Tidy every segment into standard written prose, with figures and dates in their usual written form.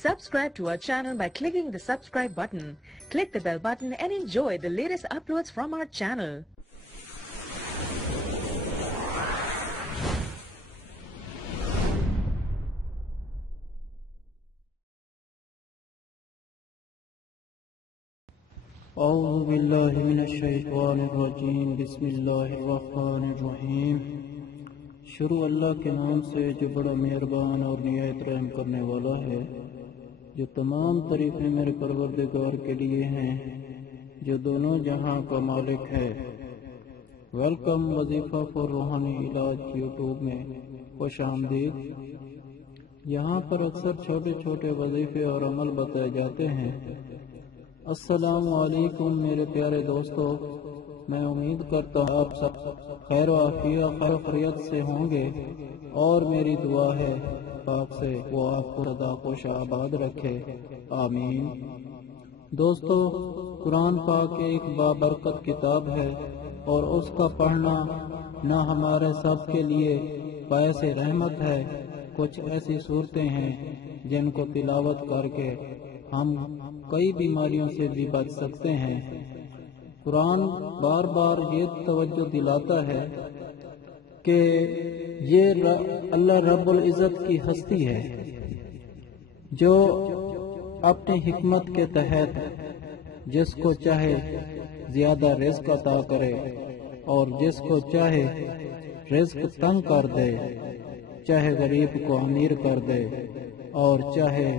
Subscribe to our channel by clicking the subscribe button. Click the bell button and enjoy the latest uploads from our channel. اعوذ باللہ من الشیطان الرجیم بسم اللہ الرحمن الرحیم شروع اللہ کے نام سے جو بڑا مہربان اور نہایت رحم کرنے والا ہے، جو تمام تعریفیں میرے پروردگار کے لیے ہیں جو دونوں جہاں کا مالک ہے۔ ویلکم وظیفہ فار روحانی علاج یوٹیوب میں خوش آمدید۔ یہاں پر اکثر چھوٹے چھوٹے وظیفے اور عمل بتائے جاتے ہیں۔ السلام علیکم میرے پیارے دوستو، میں امید کرتا ہوں آپ سب خیر و عافیت خیر و خیریت سے ہوں گے، اور میری دعا ہے پاک سے وہ آپ کو سدا خوش آباد رکھے، آمین۔ دوستو، قرآن پاک ایک بابرکت کتاب ہے، اور اس کا پڑھنا نہ ہمارے سب کے لیے باعث رحمت ہے۔ کچھ ایسی صورتیں ہیں جن کو تلاوت کر کے ہم کئی بیماریوں سے بھی بچ سکتے ہیں۔ قرآن بار بار یہ توجہ دلاتا ہے کہ یہ اللہ رب العزت کی ہستی ہے جو اپنی حکمت کے تحت جس کو چاہے زیادہ رزق عطا کرے اور جس کو چاہے رزق تنگ کر دے، چاہے غریب کو امیر کر دے اور چاہے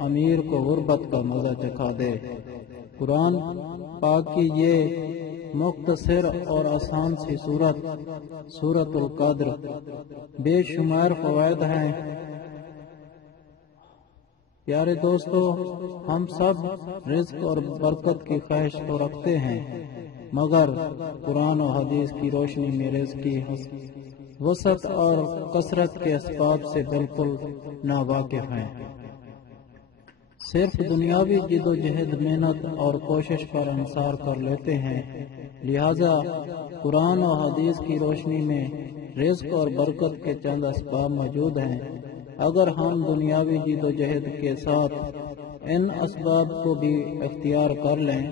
امیر کو غربت کا مزہ چکھا دے۔ قرآن پاک کی یہ مختصر اور آسان سی سورۃ القدر بے شمار فوائد ہیں۔ پیارے دوستو، ہم سب رزق اور برکت کی خواہش کو رکھتے ہیں، مگر قرآن و حدیث کی روشنی میں رزق کی وسعت اور کثرت کے اسباب سے بالکل ناواقف ہیں۔ صرف دنیاوی جد و جہد، محنت اور کوشش پر انحصار کر لیتے ہیں، لہذا قرآن و حدیث کی روشنی میں رزق اور برکت کے چند اسباب موجود ہیں۔ اگر ہم دنیاوی جد و جہد کے ساتھ ان اسباب کو بھی اختیار کر لیں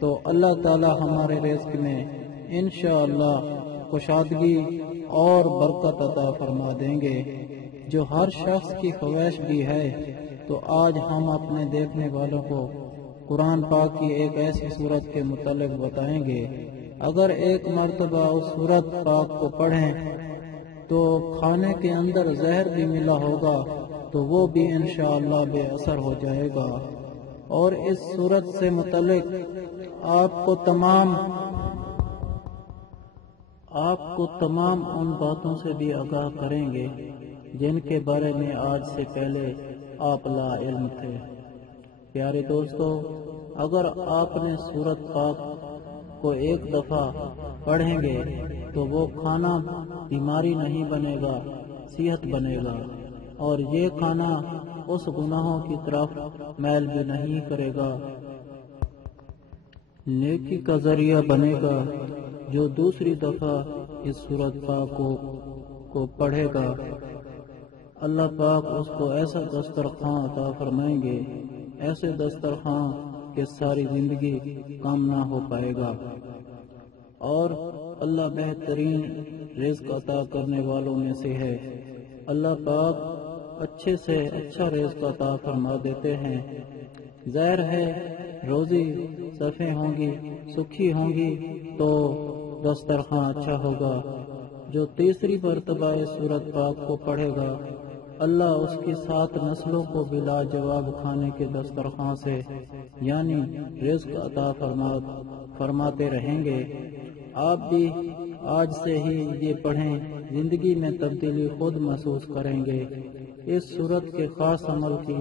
تو اللہ تعالی ہمارے رزق میں انشاءاللہ کشادگی اور برکت عطا فرما دیں گے، جو ہر شخص کی خواہش بھی ہے۔ تو آج ہم اپنے دیکھنے والوں کو قرآن پاک کی ایک ایسی صورت کے متعلق بتائیں گے، اگر ایک مرتبہ اس صورت پاک کو پڑھیں تو کھانے کے اندر زہر بھی ملا ہوگا تو وہ بھی انشاءاللہ بے اثر ہو جائے گا، اور اس صورت سے متعلق آپ کو تمام ان باتوں سے بھی آگاہ کریں گے جن کے بارے میں آج سے پہلے آپ لا علم تھے۔ پیارے دوستو، اگر آپ نے سورت پاک کو ایک دفعہ پڑھیں گے تو وہ کھانا بیماری نہیں بنے گا، صحت بنے گا، اور یہ کھانا اس گناہوں کی طرف میل بھی نہیں کرے گا، نیکی کا ذریعہ بنے گا۔ جو دوسری دفعہ اس سورت پاک کو پڑھے گا، اللہ پاک اس کو ایسا دسترخوان عطا فرمائیں گے، ایسے دسترخوان کہ ساری زندگی کام نہ ہو پائے گا، اور اللہ بہترین رزق عطا کرنے والوں میں سے ہے۔ اللہ پاک اچھے سے اچھا رزق عطا فرما دیتے ہیں۔ ظاہر ہے روزی صفیں ہوں گی، سکھی ہوں گی تو دسترخوان اچھا ہوگا۔ جو تیسری مرتبہ اس سورت پاک کو پڑھے گا، اللہ اس کی 7 نسلوں کو بلا جواب کھانے کے دسترخوان سے یعنی رزق عطا فرماتے رہیں گے۔ آپ بھی آج سے ہی یہ پڑھیں، زندگی میں تبدیلی خود محسوس کریں گے۔ اس صورت کے خاص عمل کی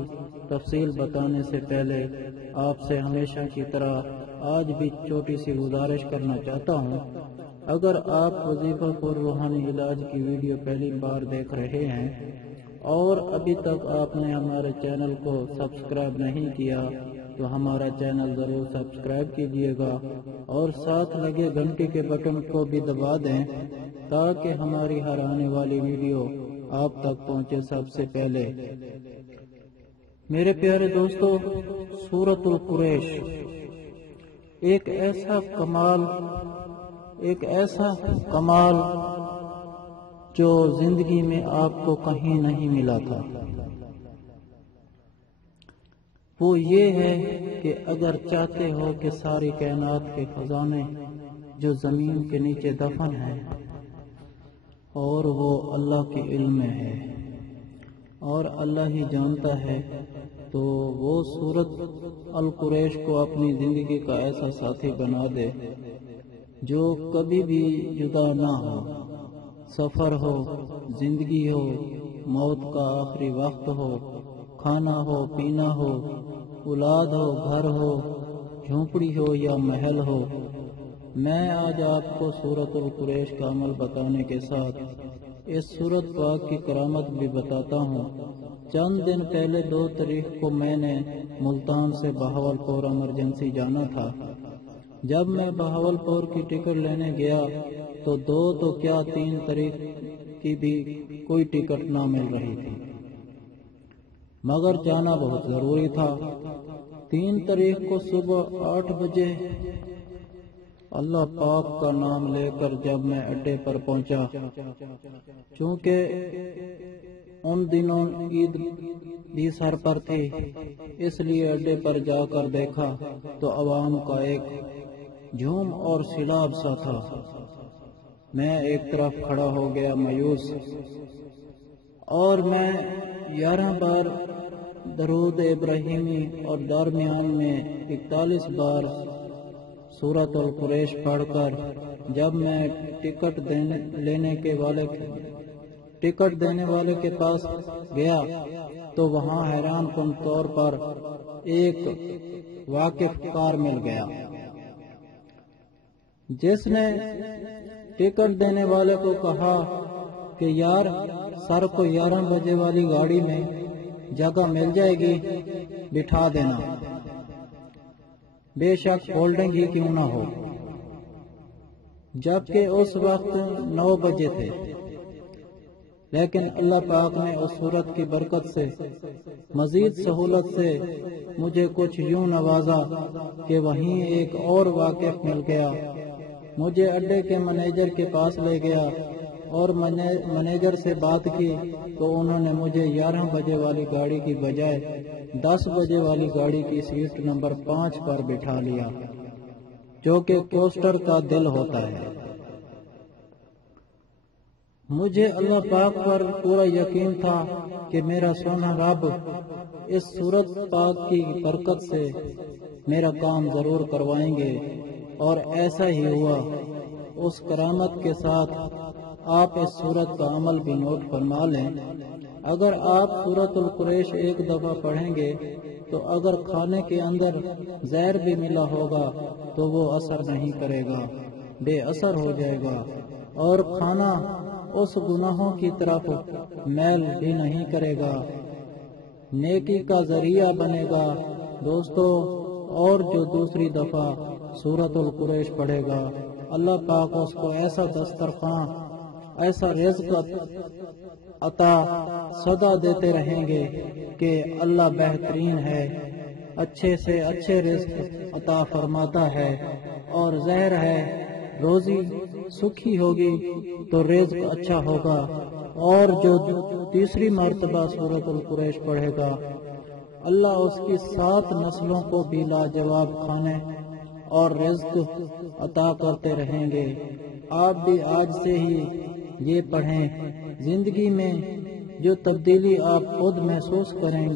تفصیل بتانے سے پہلے آپ سے ہمیشہ کی طرح آج بھی چھوٹی سی گزارش کرنا چاہتا ہوں۔ اگر آپ وظیفہ فار روحانی علاج کی ویڈیو پہلی بار دیکھ رہے ہیں اور ابھی تک آپ نے ہمارے چینل کو سبسکرائب نہیں کیا تو ہمارا چینل ضرور سبسکرائب کیجیے گا، اور ساتھ لگے گھنٹی کے بٹن کو بھی دبا دیں تاکہ ہماری ہر آنے والی ویڈیو آپ تک پہنچے سب سے پہلے۔ میرے پیارے دوستو، سورۃ القریش ایک ایسا کمال جو زندگی میں آپ کو کہیں نہیں ملا تھا۔ وہ یہ ہے کہ اگر چاہتے ہو کہ ساری کائنات کے خزانے جو زمین کے نیچے دفن ہیں اور وہ اللہ کے علم میں ہے اور اللہ ہی جانتا ہے، تو وہ سورۃ القریش کو اپنی زندگی کا ایسا ساتھی بنا دے جو کبھی بھی جدا نہ ہو، سفر ہو، زندگی ہو، موت کا آخری وقت ہو، کھانا ہو، پینا ہو، اولاد ہو، گھر ہو، جھونپڑی ہو یا محل ہو۔ میں آج آپ کو سورۃ القریش کا عمل بتانے کے ساتھ اس سورۃ پاک کی کرامت بھی بتاتا ہوں۔ چند دن پہلے 2 تاریخ کو میں نے ملتان سے بہاولپور ایمرجنسی جانا تھا۔ جب میں بہاولپور کی ٹکٹ لینے گیا تو 2 تو کیا 3 تاریخ کی بھی کوئی ٹکٹ نہ مل رہی تھی، مگر جانا بہت ضروری تھا۔ 3 تاریخ کو صبح 8 بجے اللہ پاک کا نام لے کر جب میں اڈے پر پہنچا، چونکہ ان دنوں عید بھی سر پر تھی، اس لیے اڈے پر جا کر دیکھا تو عوام کا ایک جھوم اور سیلاب سا تھا۔ میں ایک طرف کھڑا ہو گیا مایوس، اور میں 11 بار درود ابراہیمی اور درمیان میں 41 بار سورۃ القریش پڑھ کر جب میں ٹکٹ دینے والے کے پاس گیا تو وہاں حیران کن طور پر ایک واقف کار مل گیا، جس نے ٹکٹ دینے والے کو کہا کہ یار سر کو 11 بجے والی گاڑی میں جگہ مل جائے گی، بٹھا دینا، بے شک فولڈنگ ہی کیوں نہ ہو، جبکہ اس وقت 9 بجے تھے۔ لیکن اللہ پاک نے اس صورت کی برکت سے، مزید سہولت سے مجھے کچھ یوں نوازا کہ وہیں ایک اور واقف مل گیا، مجھے اڈے کے مینیجر کے پاس لے گیا اور مینیجر سے بات کی تو انہوں نے مجھے 11 بجے والی گاڑی کی بجائے 10 بجے والی گاڑی کی سیٹ نمبر 5 پر بٹھا لیا، جو کہ کوسٹر کا دل ہوتا ہے۔ مجھے اللہ پاک پر پورا یقین تھا کہ میرا سونا رب اس سورت پاک کی برکت سے میرا کام ضرور کروائیں گے، اور ایسا ہی ہوا۔ اس کرامت کے ساتھ آپ اس سورت کا عمل بھی نوٹ فرما لیں۔ اگر آپ سورۃ القریش ایک دفعہ پڑھیں گے تو اگر کھانے کے اندر زہر بھی ملا ہوگا تو وہ اثر نہیں کرے گا، بے اثر ہو جائے گا، اور کھانا اس گناہوں کی طرف میل بھی نہیں کرے گا، نیکی کا ذریعہ بنے گا۔ دوستو، اور جو دوسری دفعہ سورۃ القریش پڑھے گا، اللہ پاک اس کو ایسا دسترخوان، ایسا رزق عطا صدا دیتے رہیں گے کہ اللہ بہترین ہے، اچھے سے اچھے رزق عطا فرماتا ہے، اور زہر ہے، روزی سکھی ہوگی تو رزق اچھا ہوگا۔ اور جو تیسری مرتبہ سورۃ القریش پڑھے گا، اللہ اس کی 7 نسلوں کو بھی لاجواب کھانے اور رزق عطا کرتے رہیں گے۔ آپ بھی آج سے ہی یہ پڑھیں، زندگی میں جو تبدیلی آپ خود محسوس کریں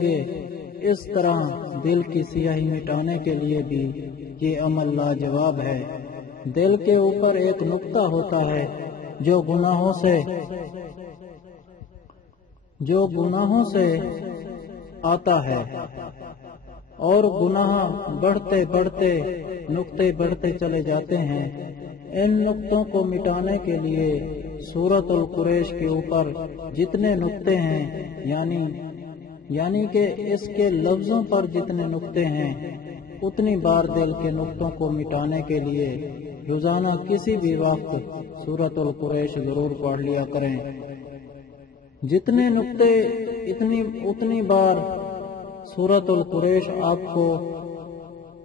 گے، اس طرح دل کی سیاہی مٹانے کے لیے بھی یہ عمل لاجواب ہے۔ دل کے اوپر ایک نقطہ ہوتا ہے جو گناہوں سے آتا ہے، اور گناہ بڑھتے بڑھتے نقطے بڑھتے چلے جاتے ہیں۔ ان نقطوں کو مٹانے کے لیے سورۃ القریش کے اوپر جتنے نقطے ہیں، یعنی کہ اس کے لفظوں پر جتنے نقطے ہیں، اتنی بار دل کے نقطوں کو مٹانے کے لیے روزانہ کسی بھی وقت سورۃ القریش ضرور پڑھ لیا کریں۔ جتنے نقطے اتنی بار سورۃ القریش آپ کو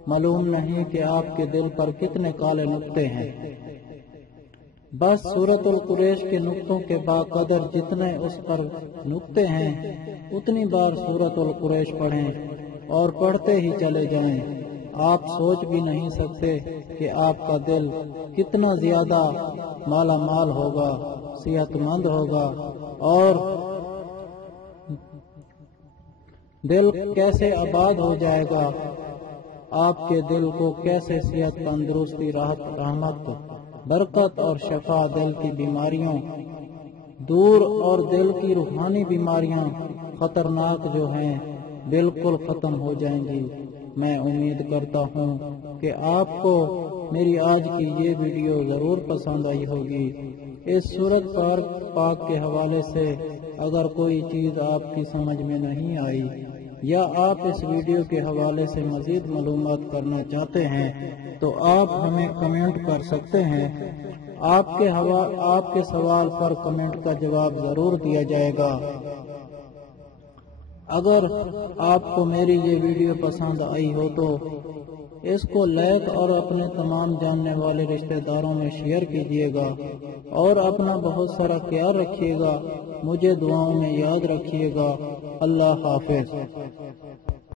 معلوم نہیں کہ آپ کے دل پر کتنے کالے نقطے ہیں۔ بس سورۃ القریش کے نقطوں کے باقدر جتنے اس پر نقطے ہیں اتنی بار سورۃ القریش پڑھیں اور پڑھتے ہی چلے جائیں۔ آپ سوچ بھی نہیں سکتے کہ آپ کا دل کتنا زیادہ مالا مال ہوگا، صحت مند ہوگا، اور دل کیسے آباد ہو جائے گا، آپ کے دل کو کیسے صحت، تندرستی، راحت، رحمت، برکت اور شفا، دل کی بیماریوں دور اور دل کی روحانی بیماریاں خطرناک جو ہیں بالکل ختم ہو جائیں گی۔ میں امید کرتا ہوں کہ آپ کو میری آج کی یہ ویڈیو ضرور پسند آئی ہوگی۔ اس سورۃ پاک کے حوالے سے اگر کوئی چیز آپ کی سمجھ میں نہیں آئی یا آپ اس ویڈیو کے حوالے سے مزید معلومات کرنا چاہتے ہیں تو آپ ہمیں کمنٹ کر سکتے ہیں۔ آپ کے سوال پر کمنٹ کا جواب ضرور دیا جائے گا۔ اگر آپ کو میری یہ ویڈیو پسند آئی ہو تو اس کو لائک اور اپنے تمام جاننے والے رشتہ داروں میں شیئر کیجیے گا، اور اپنا بہت سارا خیال رکھیے گا۔ مجھے دعاؤں میں یاد رکھیے گا۔ اللہ حافظ۔